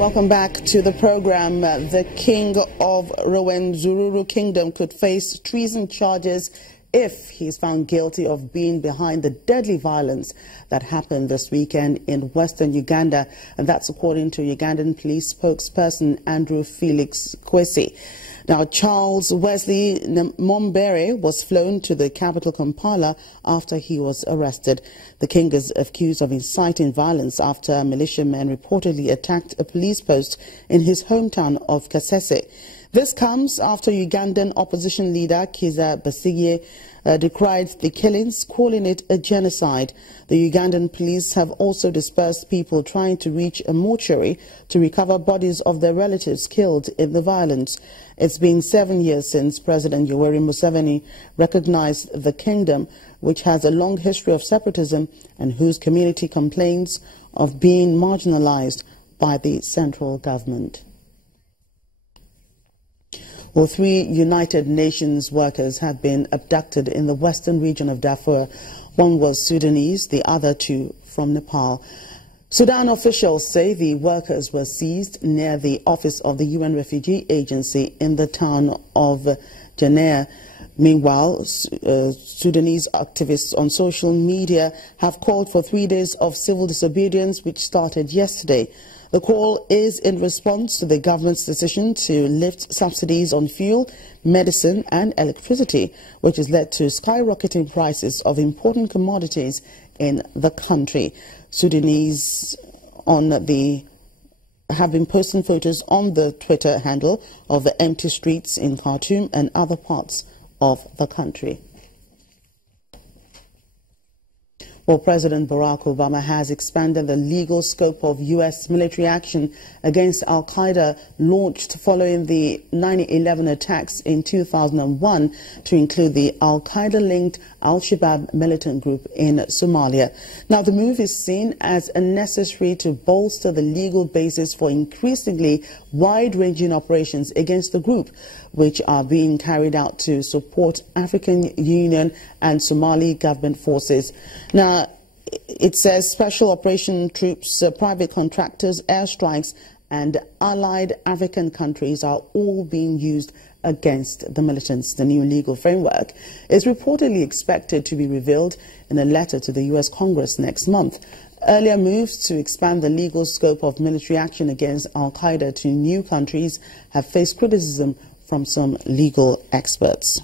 Welcome back to the program. The king of Rwenzururu Kingdom could face treason charges if he's found guilty of being behind the deadly violence that happened this weekend in western Uganda. And that's according to Ugandan police spokesperson Andrew Felix Kwesi. Now, Charles Wesley Mombere was flown to the capital Kampala after he was arrested. The king is accused of inciting violence after militiamen reportedly attacked a police post in his hometown of Kasese. This comes after Ugandan opposition leader Kizza Besigye decried the killings, calling it a genocide. The Ugandan police have also dispersed people trying to reach a mortuary to recover bodies of their relatives killed in the violence. It's been 7 years since President Yoweri Museveni recognized the kingdom, which has a long history of separatism and whose community complains of being marginalized by the central government. Well, 3 United Nations workers have been abducted in the western region of Darfur. One was Sudanese, the other 2 from Nepal. Sudan officials say the workers were seized near the office of the UN Refugee Agency in the town of Janea. Meanwhile, Sudanese activists on social media have called for 3 days of civil disobedience, which started yesterday. The call is in response to the government's decision to lift subsidies on fuel, medicine and electricity, which has led to skyrocketing prices of important commodities in the country. Sudanese have been posting photos on the Twitter handle of the empty streets in Khartoum and other parts of the country. Well, President Barack Obama has expanded the legal scope of U.S. military action against Al-Qaeda launched following the 9/11 attacks in 2001 to include the Al-Qaeda-linked Al-Shabaab militant group in Somalia. Now, the move is seen as necessary to bolster the legal basis for increasingly wide-ranging operations against the group, which are being carried out to support African Union and Somali government forces. Now, it says special operation troops, private contractors, airstrikes and allied African countries are all being used against the militants. The new legal framework is reportedly expected to be revealed in a letter to the U.S. Congress next month. Earlier moves to expand the legal scope of military action against Al-Qaeda to new countries have faced criticism from some legal experts.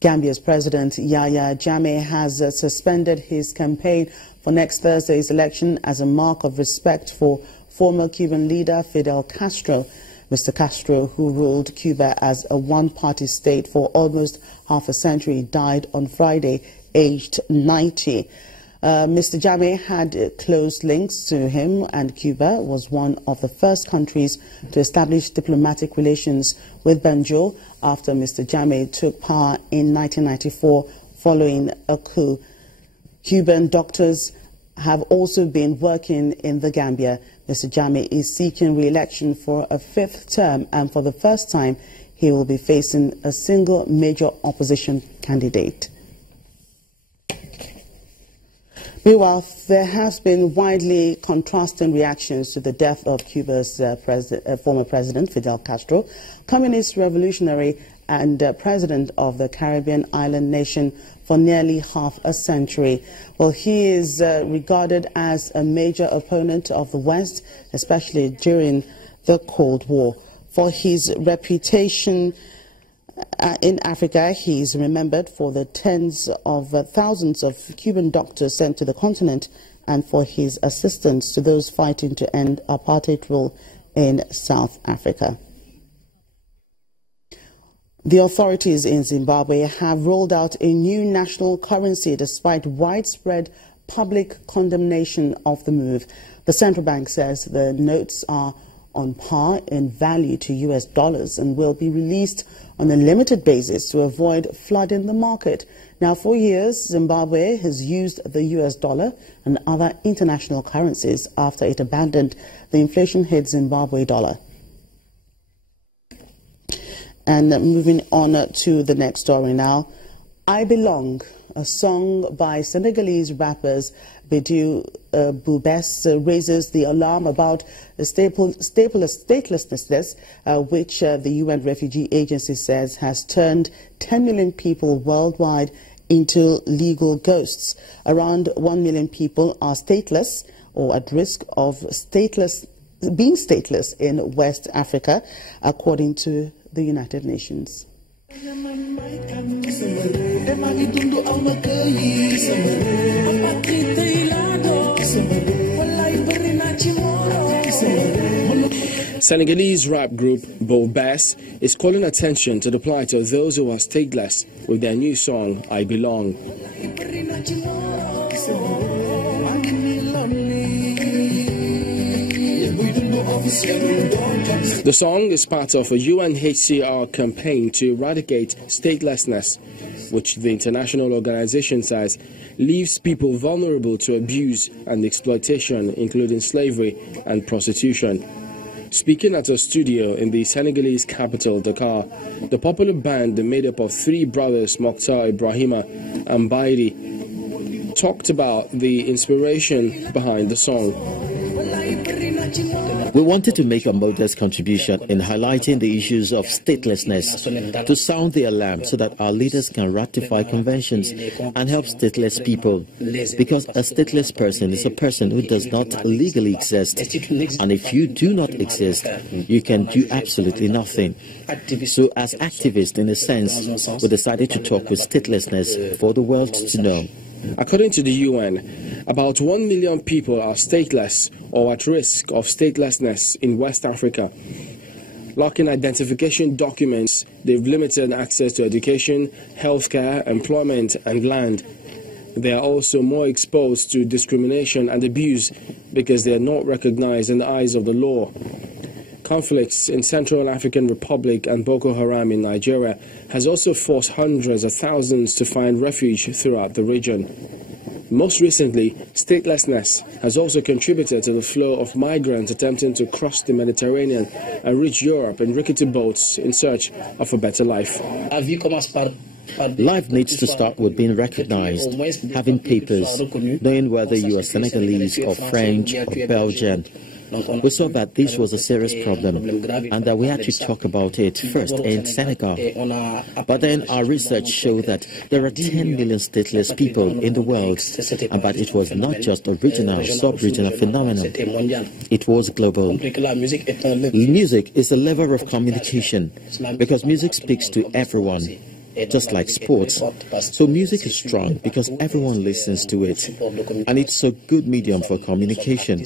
Gambia's President Yahya Jammeh has suspended his campaign for next Thursday's election as a mark of respect for former Cuban leader Fidel Castro. Mr. Castro, who ruled Cuba as a one-party state for almost half a century, died on Friday, aged 90. Mr. Jammeh had close links to him, and Cuba was one of the first countries to establish diplomatic relations with Banjul after Mr. Jammeh took power in 1994 following a coup. Cuban doctors have also been working in the Gambia. Mr. Jammeh is seeking re-election for a 5th term, and for the first time he will be facing a single major opposition candidate. Meanwhile, there has been widely contrasting reactions to the death of Cuba's former president, Fidel Castro, communist revolutionary and president of the Caribbean island nation for nearly half a century. Well, he is regarded as a major opponent of the West, especially during the Cold War. For his reputation in Africa, he is remembered for the tens of thousands of Cuban doctors sent to the continent and for his assistance to those fighting to end apartheid rule in South Africa. The authorities in Zimbabwe have rolled out a new national currency despite widespread public condemnation of the move. The central bank says the notes are on par in value to US dollars and will be released on a limited basis to avoid flooding the market. Now, for years, Zimbabwe has used the US dollar and other international currencies after it abandoned the inflation-hit Zimbabwe dollar. And moving on to the next story now. I Belong, A song by Senegalese rappers Bidou Boubès raises the alarm about statelessness, which the UN Refugee Agency says has turned 10 million people worldwide into legal ghosts. Around 1 million people are stateless or at risk of being stateless in West Africa, according to the United Nations. Senegalese rap group Boubès is calling attention to the plight of those who are stateless with their new song, I Belong. The song is part of a UNHCR campaign to eradicate statelessness, which the international organization says leaves people vulnerable to abuse and exploitation, including slavery and prostitution. Speaking at a studio in the Senegalese capital, Dakar, the popular band made up of three brothers, Mokhtar, Ibrahima and Baidi, talked about the inspiration behind the song. We wanted to make a modest contribution in highlighting the issues of statelessness, to sound the alarm so that our leaders can ratify conventions and help stateless people. Because a stateless person is a person who does not legally exist. And if you do not exist, you can do absolutely nothing. So as activists, in a sense, we decided to talk with statelessness for the world to know. According to the UN, about 1 million people are stateless or at risk of statelessness in West Africa. Lacking identification documents, they've limited access to education, healthcare, employment and land. They are also more exposed to discrimination and abuse because they are not recognized in the eyes of the law. Conflicts in Central African Republic and Boko Haram in Nigeria has also forced hundreds of thousands to find refuge throughout the region. Most recently, statelessness has also contributed to the flow of migrants attempting to cross the Mediterranean and reach Europe in rickety boats in search of a better life. Life needs to start with being recognized, having papers, knowing whether you are Senegalese or French or Belgian. We saw that this was a serious problem and that we had to talk about it first in Senegal. But then our research showed that there are 10 million stateless people in the world and that it was not just a regional, sub-regional phenomenon. It was global. Music is a lever of communication because music speaks to everyone, just like sports. So music is strong because everyone listens to it, and it's a good medium for communication.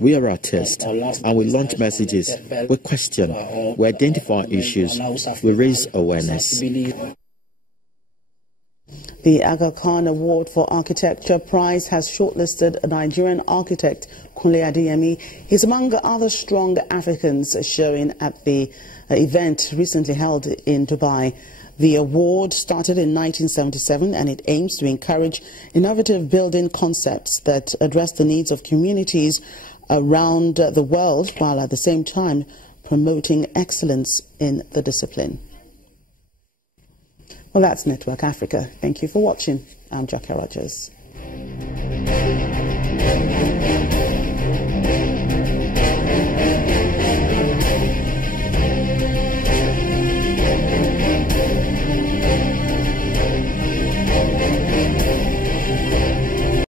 We are artists, and we launch messages, we question, we identify issues, we raise awareness. The Aga Khan Award for Architecture Prize has shortlisted a Nigerian architect, Kunle Adeyemi. He's among other strong Africans showing at the event recently held in Dubai. The award started in 1977 and it aims to encourage innovative building concepts that address the needs of communities around the world while at the same time promoting excellence in the discipline. Well, that's Network Africa. Thank you for watching. I'm Jackie Rogers.